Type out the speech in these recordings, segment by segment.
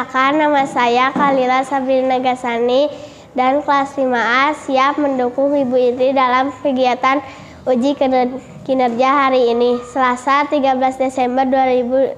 Perkenalkan, nama saya Khalila Sabrina Gasani dan kelas 5A siap mendukung Ibu Indri dalam kegiatan uji kinerja hari ini, Selasa 13 Desember 2022.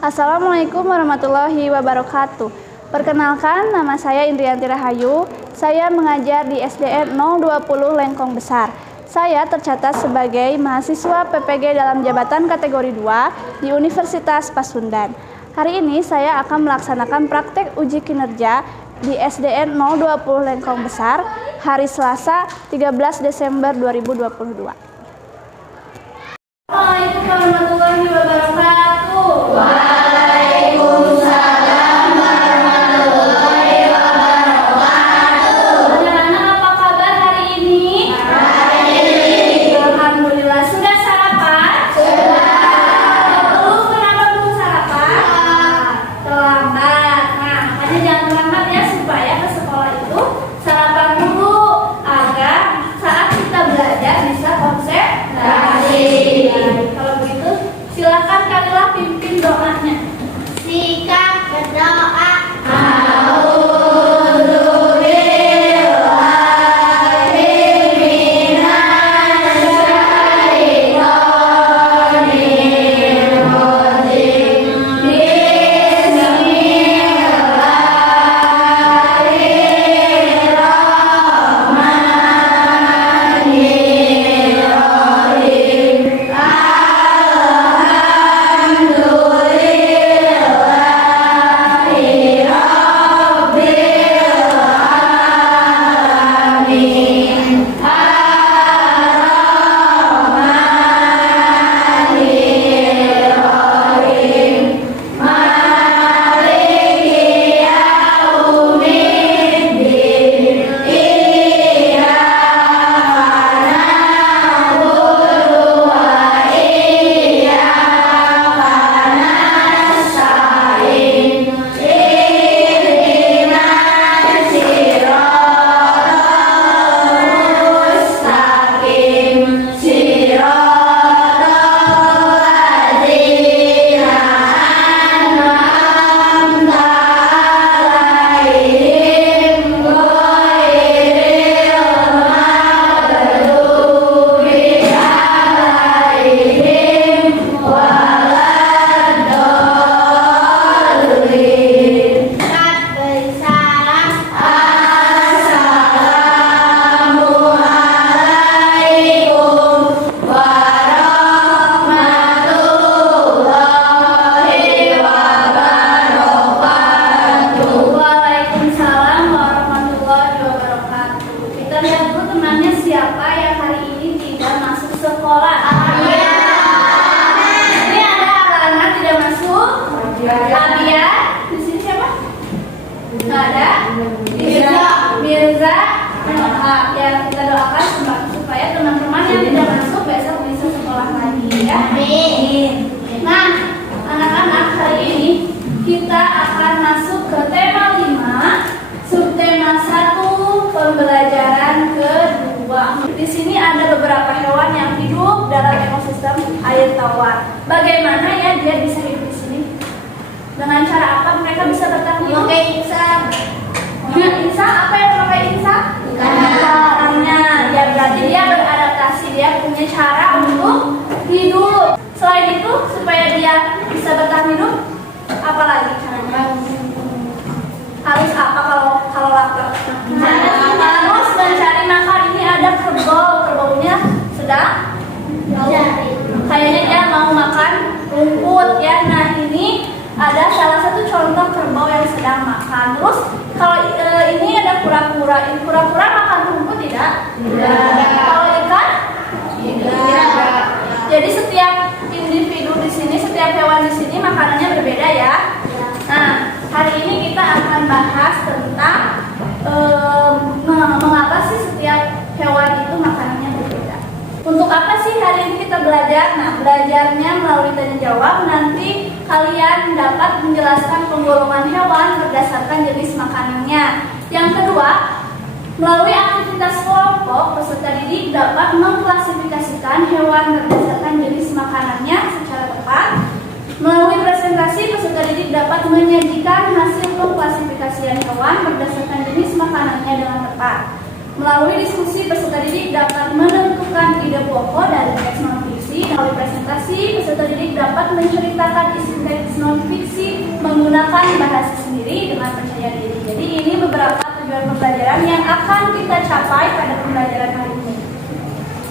Assalamualaikum warahmatullahi wabarakatuh. Perkenalkan, nama saya Indrianti Rahayu. Saya mengajar di SDN 020 Lengkong Besar. Saya tercatat sebagai mahasiswa PPG dalam jabatan kategori 2 di Universitas Pasundan. Hari ini saya akan melaksanakan praktek uji kinerja di SDN 020 Lengkong Besar hari Selasa 13 Desember 2022. Assalamualaikum warahmatullahi wabarakatuh. Silakan Kalilah pimpin doanya. Sikat berdoa. Mirza, ya kita doakan supaya teman-teman yang tidak masuk besok bisa sekolah lagi ya. Amin. Nah, anak-anak, hari ini kita akan masuk ke tema 5, subtema 1, pembelajaran kedua. Di sini ada beberapa hewan yang hidup dalam ekosistem air tawar. Bagaimana ya dia bisa hidup di sini? Dengan cara apa mereka bisa bertahan hidup? Pakai insang. Insang, apa yang memakai insang? Karangnya. Ya berarti dia beradaptasi, dia punya cara untuk hidup. Selain itu, supaya dia bisa bertahan hidup, apa lagi caranya? Harus apa kalau lapar? Harus mencari makan. Ini ada kerbaunya sedang kayaknya dia mau makan rumput ya. Nah, ini ada salah satu contoh kerbau yang sedang makan. Terus kalau ini ada kura-kura. Ini kura-kura makan rumput tidak? Tidak. Kalau ikan? Tidak. Jadi setiap individu di sini, setiap hewan di sini makanannya berbeda ya. hari ini kita akan bahas tentang mengapa sih setiap hewan itu makanannya berbeda. Untuk apa sih hari ini kita belajar? Nah, belajarnya melalui tanya jawab. Nanti kalian dapat menjelaskan penggolongan hewan berdasarkan jenis makanannya. Yang kedua, melalui aktivitas kelompok, peserta didik dapat mengklasifikasikan hewan berdasarkan jenis makanannya secara tepat. Melalui presentasi, peserta didik dapat menyajikan hasil pengklasifikasian hewan berdasarkan jenis makanannya dengan tepat. Melalui diskusi, peserta didik dapat menentukan ide pokok dari teks non-fiksi. Melalui presentasi, peserta didik dapat menceritakan isi teks non-fiksi menggunakan bahasa sendiri dengan percaya diri. Jadi ini beberapa tujuan pembelajaran yang akan kita capai pada pembelajaran hari ini.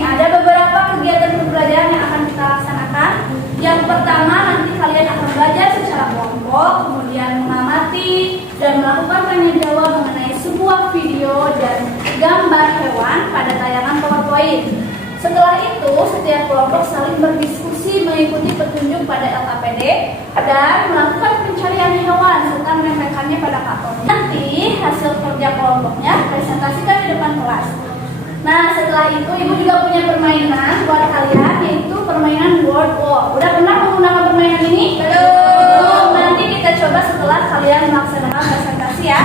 Ada beberapa kegiatan pembelajaran yang akan kita laksanakan. Yang pertama, nanti kalian akan belajar secara kelompok, kemudian mengamati dan melakukan tanya jawab mengenai sebuah video dan gambar hewan pada tayangan PowerPoint. Setelah itu, setiap kelompok saling berdiskusi mengikuti petunjuk pada LKPD dan melakukan pencarian hewan serta menempelkannya pada karton. Nanti hasil kerja kelompoknya presentasikan di depan kelas. Nah, setelah itu ibu juga punya permainan buat kalian, yaitu permainan word walk. Udah pernah menggunakan permainan ini? Belum. Nanti kita coba setelah kalian melaksanakan presentasi ya.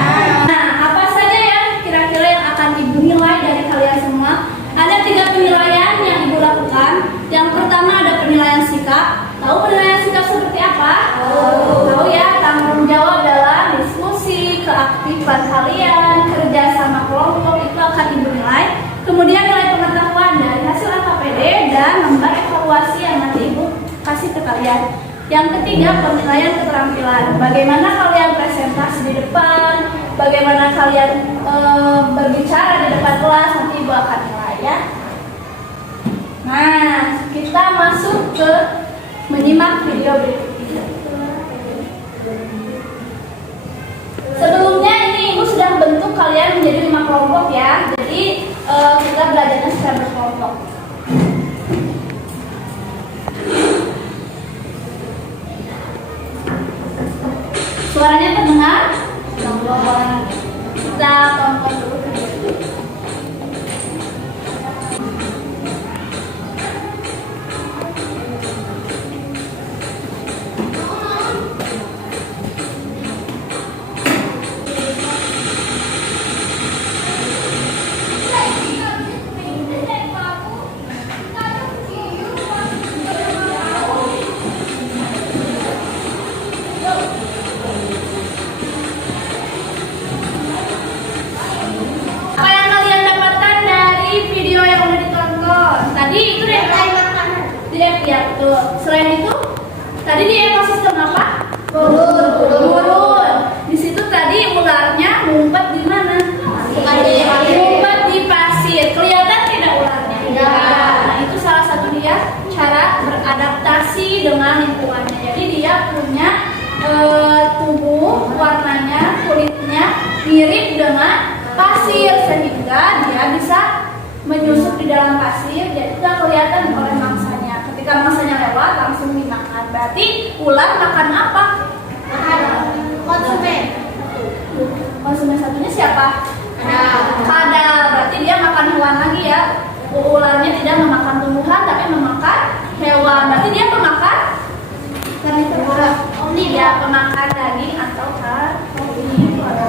Nah, apa saja ya kira-kira yang akan ibu nilai dari kalian semua? Ada 3 penilaian yang ibu lakukan. Yang pertama ada penilaian sikap. Tahu penilaian sikap seperti apa? Tahu ya, tanggung jawab dalam diskusi, keaktifan kalian, kerja sama kelompok itu akan ibu nilai. Kemudian nilai pengetahuan dari hasil LKPD dan lembar evaluasi yang nanti ibu kasih ke kalian. Yang ketiga, penilaian keterampilan. Bagaimana kalian presentasi di depan, bagaimana kalian berbicara di depan kelas, nanti ibu akan nilai ya. Nah, kita masuk ke menyimak video berikut ini. Sebelumnya ini ibu sudah bentuk kalian menjadi 5 kelompok ya. Jadi kita belajarnya secara berkelompok. Suaranya terdengar? Kita tonton dulu video itu. Selain itu, tadi di ekosistem apa? Burung. Di situ tadi ularnya ngumpet di mana? Ngumpet di pasir. Kelihatan tidak ularnya? Nah, itu salah satu dia cara beradaptasi dengan lingkungannya. Jadi dia punya tubuh, warnanya, kulitnya mirip dengan pasir sehingga dia bisa menyusup di dalam pasir. Jadi tidak kelihatan oleh mangsanya. Ketika mangsanya lewat langsung dimakan. Berarti ular makan apa? Konsumen. Konsumen satunya siapa? Kadal. Berarti dia makan hewan lagi ya. Ularnya tidak memakan tumbuhan tapi memakan hewan. Berarti dia pemakan karnivora. Dia pemakan daging atau karnivora.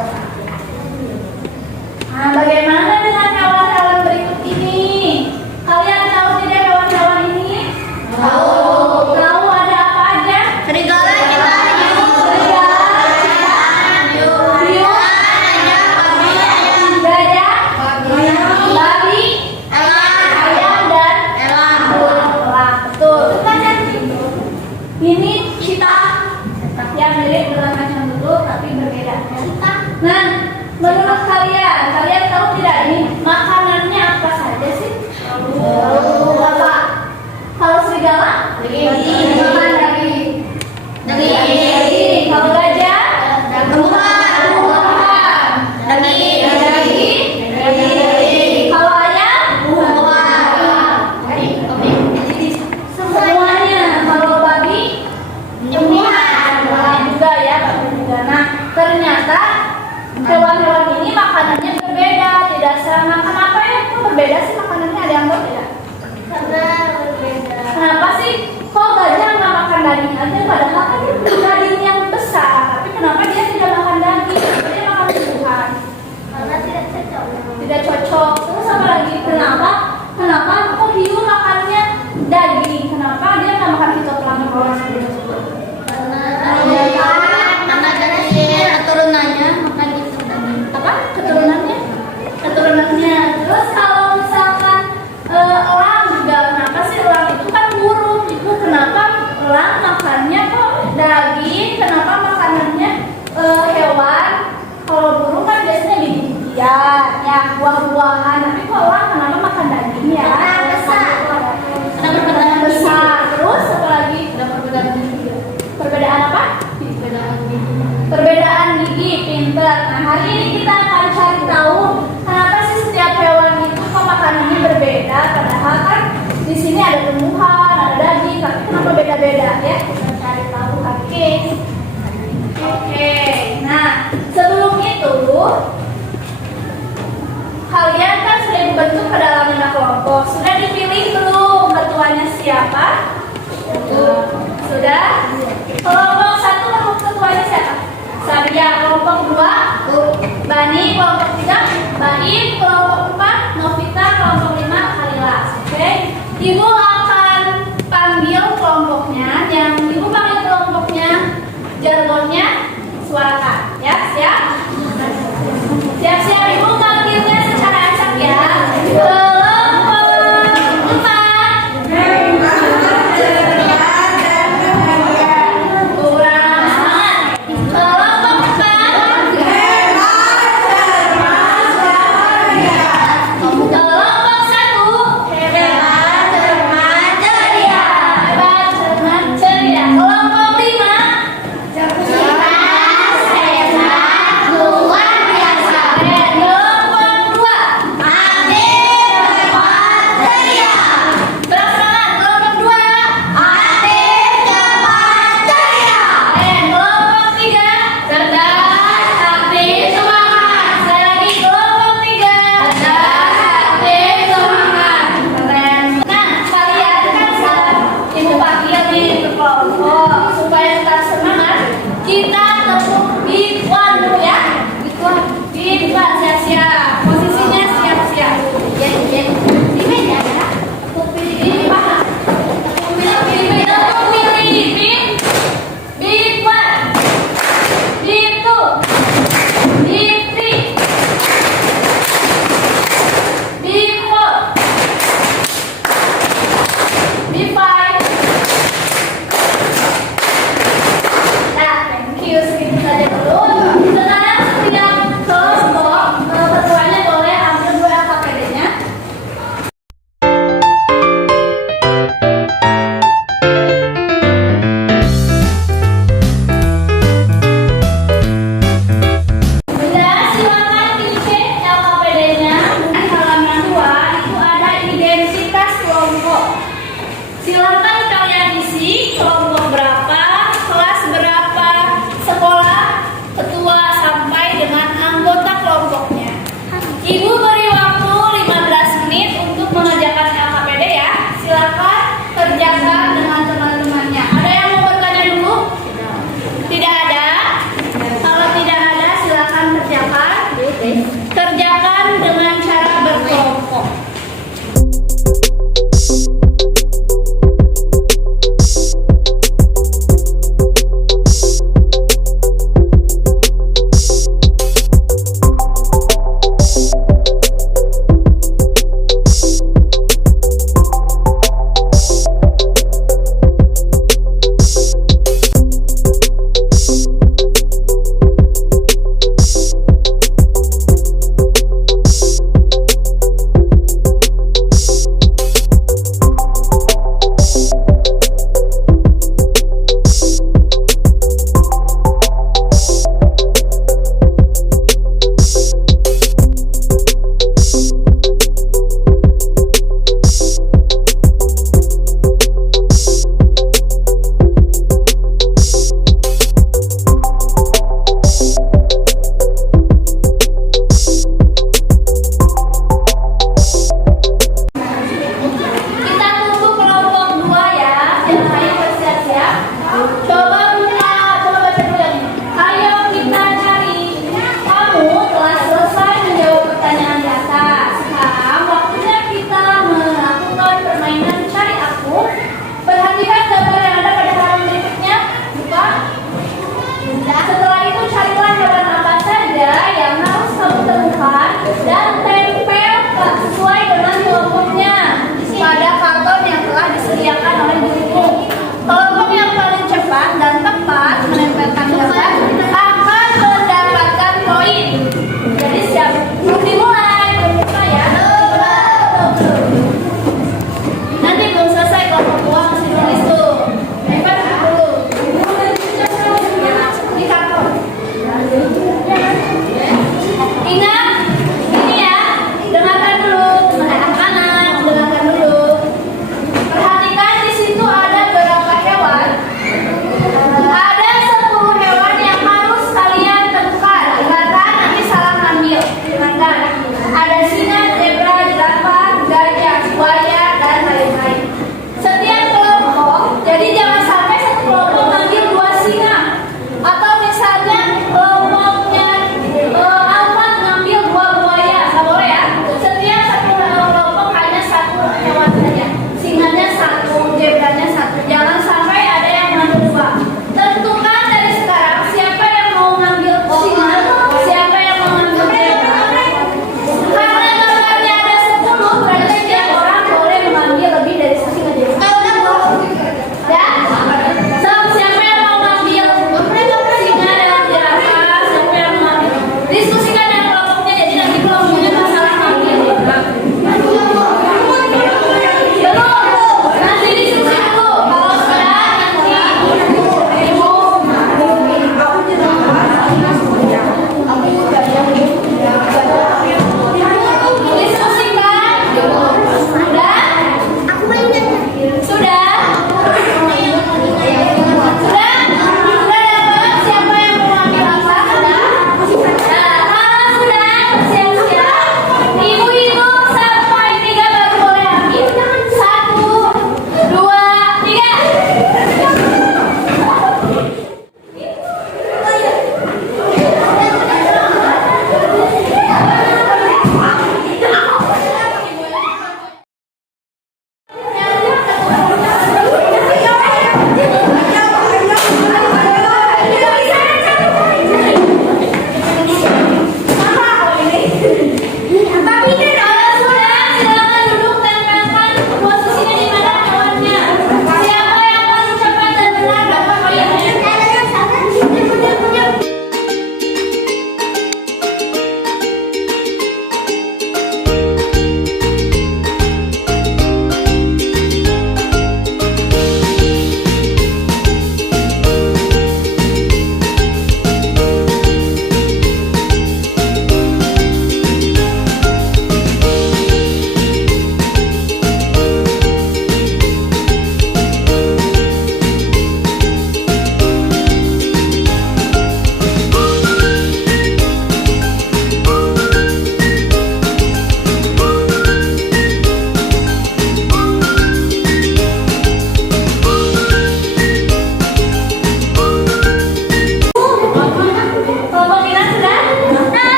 Nah, bagaimana dengan hewan-hewan berikut ini? Kalian tahu tidak hewan-hewan ini? Tahu. Tahu ada apa aja? Serigala, hiu, gajah, babi, ayam dan elang. Betul. Ini cheetah yang mirip dengan macan tutul tapi berbeda. Nah, menurut kalian tahu tidak ini makanannya apa saja sih? Apa? Kalau serigala? Makan daging. Kalau gajah? Daging. Kalau ayam? Semuanya. Kalau babi? Juga ya, babi juga. Nah, Hewan-hewan ini makanannya berbeda, tidak sama. Kenapa ya? Kok berbeda sih makanannya? Ada yang tahu tidak? Karena berbeda. Kenapa sih? Kok gajah nggak makan daging aja? Padahal kan dia punya daging yang besar. Tapi kenapa dia tidak makan daging? Dia makan tumbuhan. Karena tidak cocok. Tidak cocok. Terus apa lagi? Kenapa? Kenapa kok hiu makannya daging? Kenapa dia nggak makan fitoplankton? Karena dari keturunannya makan itu tadi. Apa? Keturunannya? Keturunannya. Terus kalau misalkan elang juga, kenapa sih elang itu kan burung? Itu kenapa elang makannya kok daging? Kenapa makanannya hewan? Kalau burung kan biasanya biji-bijian, ya buah-buahan. Tapi kok elang kenapa makan daging ya? Karena besar. Karena perbedaan besar. Terus apa lagi? Ada perbedaan gigi. Perbedaan apa? Perbedaan gigi, pinter. Nah, hari ini kita akan cari tahu kenapa sih setiap hewan itu kok makanannya berbeda. Padahal kan di sini ada tumbuhan, ada daging, tapi kenapa beda-beda ya? Kita cari tahu. Oke. Nah, sebelum itu kalian kan sudah dibentuk ke dalam 5 kelompok. Sudah dipilih belum ketuanya siapa? Sudah? Kelompok 1 ketuanya siapa? Sabia. Kelompok 2 Bani. Kelompok 3 Baim. Kelompok 4 Novita. Kelompok 5 Kalila. Oke. Ibu akan panggil kelompoknya. Yang ibu panggil kelompoknya, jargonnya suarakan. Ya, siap? Siap-siap. Ibu panggilnya secara acak ya. Kelompok 4 kurang semangat. Kelompok 4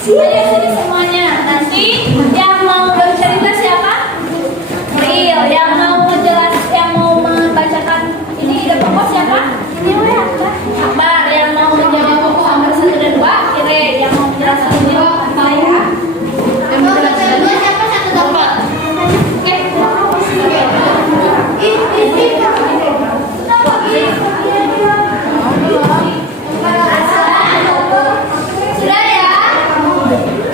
Ayo sini semuanya. Nanti yang mau bercerita siapa? Real. Yang mau jelas, yang mau membacakan ini ide pokok siapa? Ini Akbar. Yang mau menjawab pokok angka 1 dan 2, Kire. Yang mau menjelaskan ini saya. Yang mau menjelaskan dua siapa? 1 dan 4. Oke. Sudah ya?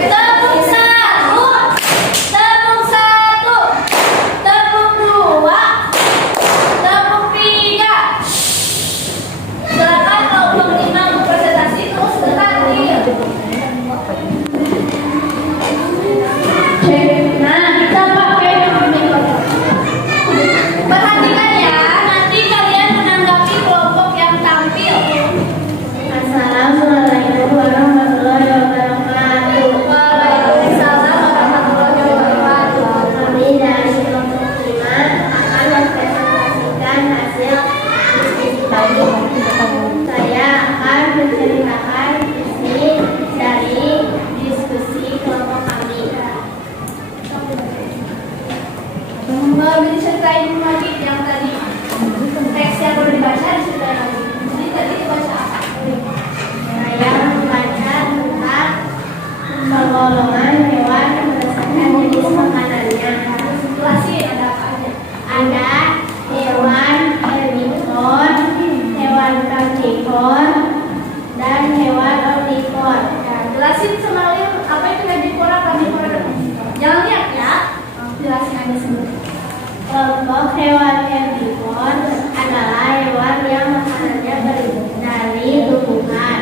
Tepung 1, tepung 1, tepung 2, tepung 3. Silakan kalau Panglima mau presentasi terus bertanding. Nah, kita pakai perhatikan ya, nanti kalian menanggapi kelompok yang tampil. Assalamualaikum warahmatullahi wabarakatuh. Waalaikumsalam warahmatullahi wabarakatuh. Kami dari kelompok 5 akan mempresentasikan hasil diskusi kami. Saya akan menceritakan isi dari diskusi kelompok kami. Mau diceritain lagi yang tadi teks yang udah dibaca diceritain lagi. Jadi tadi dibaca apa? Saya membaca tentang penggolongan hewan berdasarkan jenis makanannya. Jelasin ada apa aja. Ada hewan herbivor, hewan karnivor, dan hewan omnivor. Ya, jelasin sama kalian apa itu herbivora, karnivora dan omnivora. Jangan lihat ya. Jelasin aja sendiri. Kelompok hewan herbivor adalah hewan yang makanannya dari tumbuhan,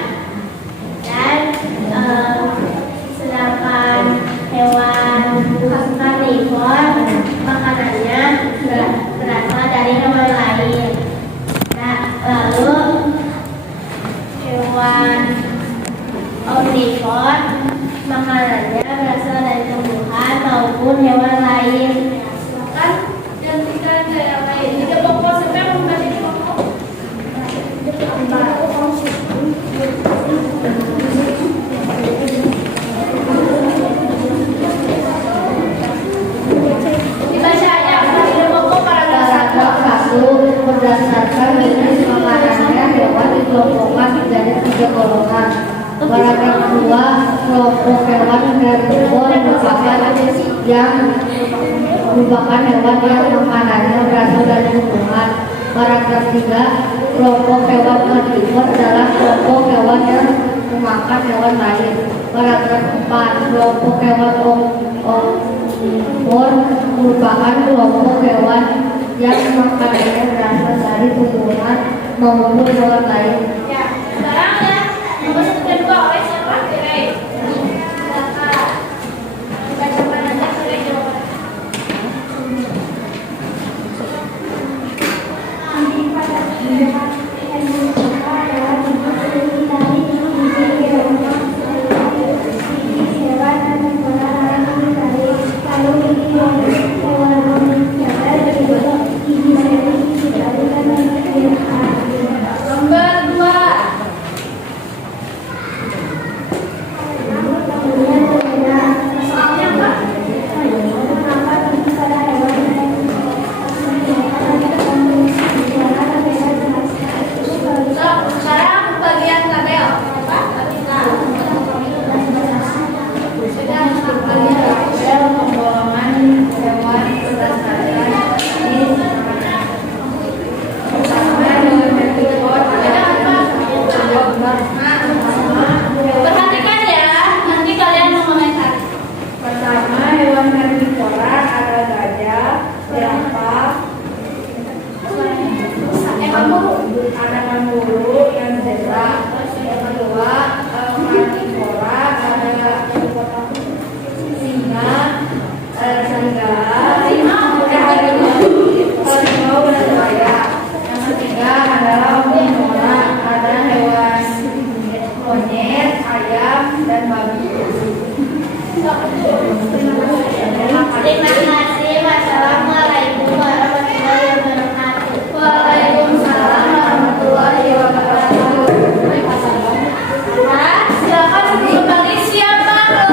dan sedangkan hewan karnivor makanannya berasal dari hewan lain. Nah, lalu hewan omnivor makanannya berasal dari tumbuhan maupun hewan lain. Silakan gantikan ke yang lain. Ide pokok siapa yang mau ganti ide pokok? Dibaca aja ide pokok paragraf 1. Berdasarkan jenis makanannya hewan dikelompokkan menjadi 3 golongan. Paragraf 2, kelompok hewan herbivor merupakan hewan yang makanannya berasal dari tumbuhan. Paragraf 3, kelompok hewan karnivor adalah kelompok hewan yang memakan hewan lain. Paragraf 4, kelompok hewan omnivor merupakan kelompok hewan yang makanannya berasal dari tumbuhan maupun hewan lain. Ya, sekarang ya nomor 1 dan 2 oleh siapa? Kire. Silakan. Bacakan aja Kire jawabannya. Nomor 2. Soalnya apa? Sekarang bagian tabel. Apa? Sudah bagian tabel penggolongan hewan berdasarkan jenis makanan. Pertama hewan herbivor adalah perhatikan ya, nanti kalian mengomentari. Pertama, hewan herbivora ada gajah, jerapah, ada kanguru, dan zebra. Yang kedua, karnivora ada singa, ada serigala, harimau dan buaya. Yang ketiga adalah omnivora, ada hewan monyet, ayam, dan babi. Terima kasih. Wassalamualaikum warahmatullahi wabarakatuh. Waalaikumsalam warahmatullahi wabarakatuh. Nah, silakan kembali siapa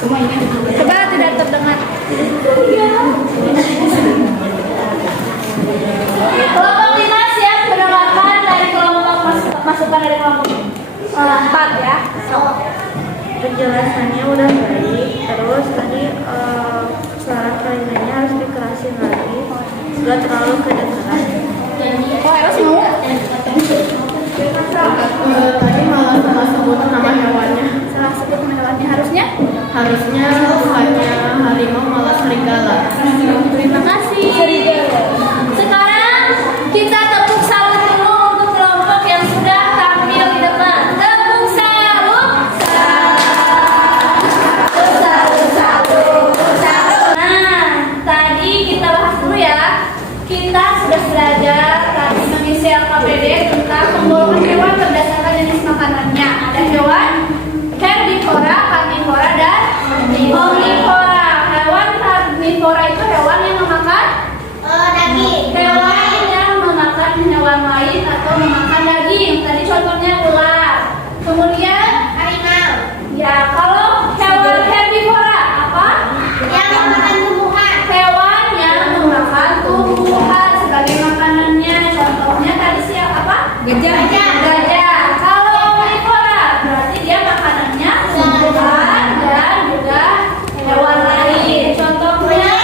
Coba tidak terdengar. Kelompok 5 siap mendengarkan dari kelompok masukan dari kelompok 4 ya. Penjelasannya udah baik, terus tadi suara kelinanya harus dikerasin lagi, gak terlalu kedengeran. Oh, Eros mau? Tadi malah salah sebut nama hewannya. Salah sebut hewannya harusnya? Harusnya bukannya harimau malah serigala. Terima kasih. Sekarang kita tepuk salut dulu untuk kelompok yang sudah tampil di depan. Tepuk salut. Nah, tadi kita bahas dulu ya. Kita sudah belajar tadi mengisi LKPD tentang penggolongan hewan berdasarkan jenis makanannya. Ada hewan herbivora, karnivora, dan omnivora. Hewan karnivora itu hewan yang memakan daging. Hewan yang memakan hewan lain atau memakan daging. Tadi contohnya ular. Kemudian harimau. Ya, kalau hewan herbivora apa? Yang memakan tumbuhan. Hewan yang memakan tumbuhan sebagai makanannya. Contohnya tadi siapa? Apa? Gajah. Gajah. Kalau omnivora berarti dia makanannya tumbuhan dan juga hewan lain. Contohnya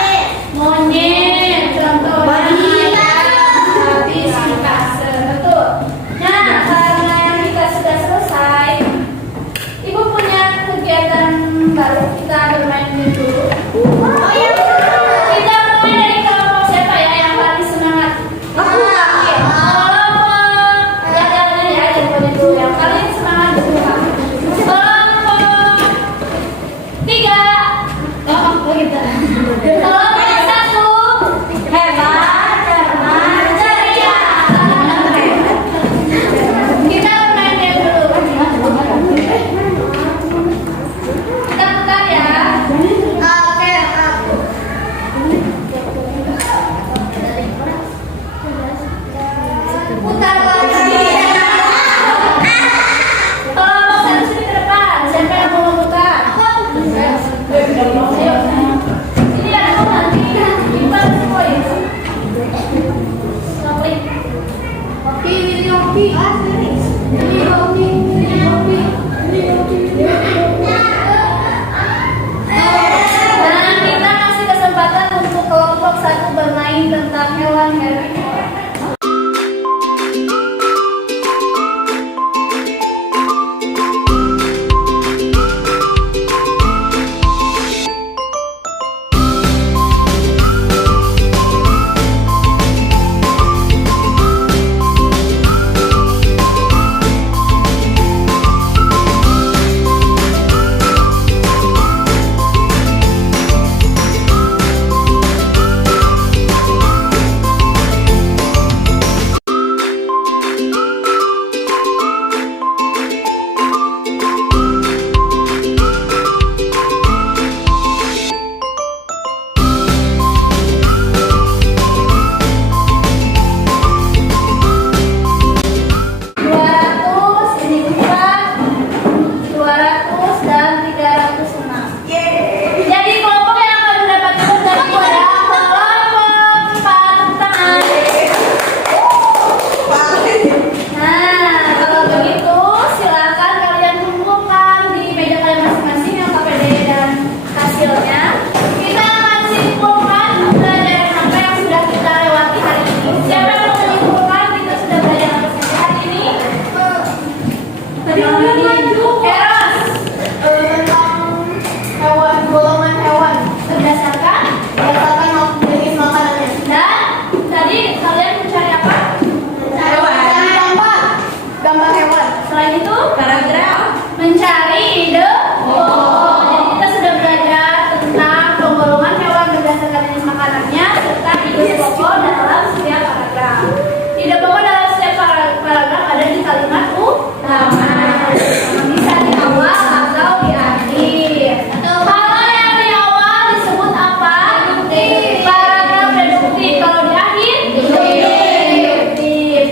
monyet. Contohnya habis kase. Betul. Nah, karena kita sudah selesai, Ibu punya kegiatan baru, kita bermain dulu. Oh iya. Kita mulai dari kelompok siapa ya yang paling semangat? Aku. Kelompok jalan-jalan aja dulu yang paling semangat dulu. Kelompok 3. Oh gitu. Kelompok 1. Hebat, cermat, ceria. Kita bermain game dulu. Kita putar ya. Oke. Putar lagi. Kelompok 1 sini ke depan. Siapa yang mau putar? Ayo. Ini ada nanti. Kita semua ya. Kopi, ini kopi. Ini kopi. Nah, kita kasih kesempatan untuk kelompok 1 bermain tentang hewan herbivora.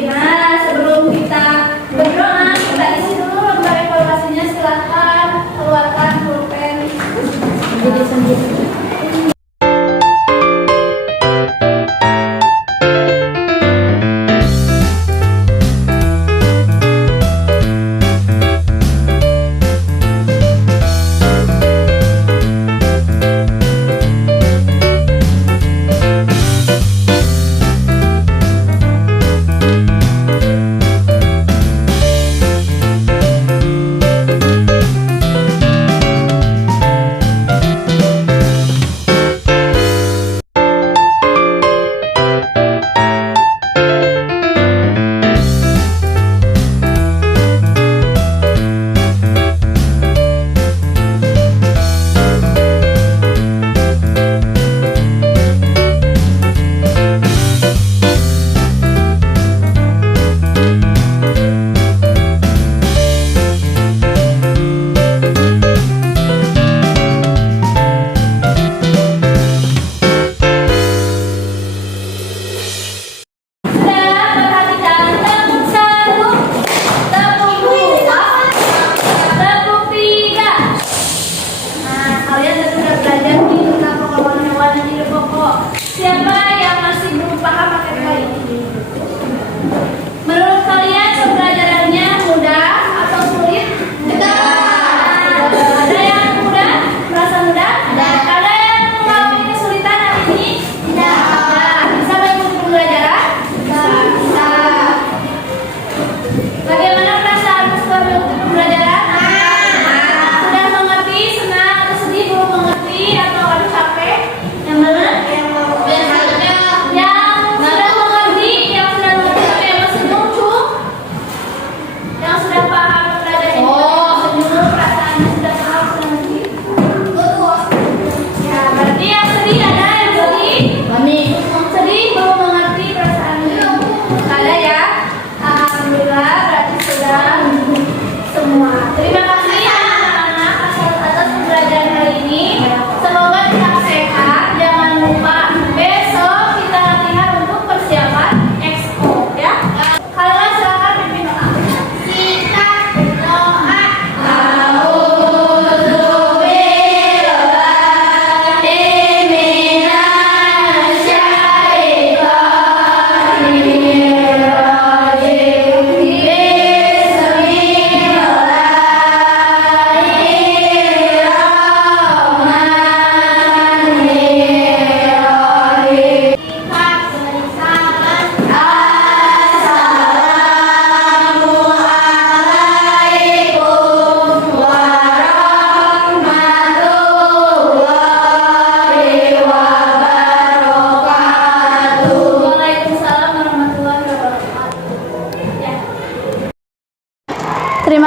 Nah, sebelum kita berdoa, kita isi dulu lembar evaluasinya, silakan.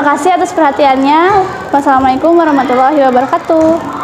kasih atas perhatiannya. Wassalamualaikum warahmatullahi wabarakatuh.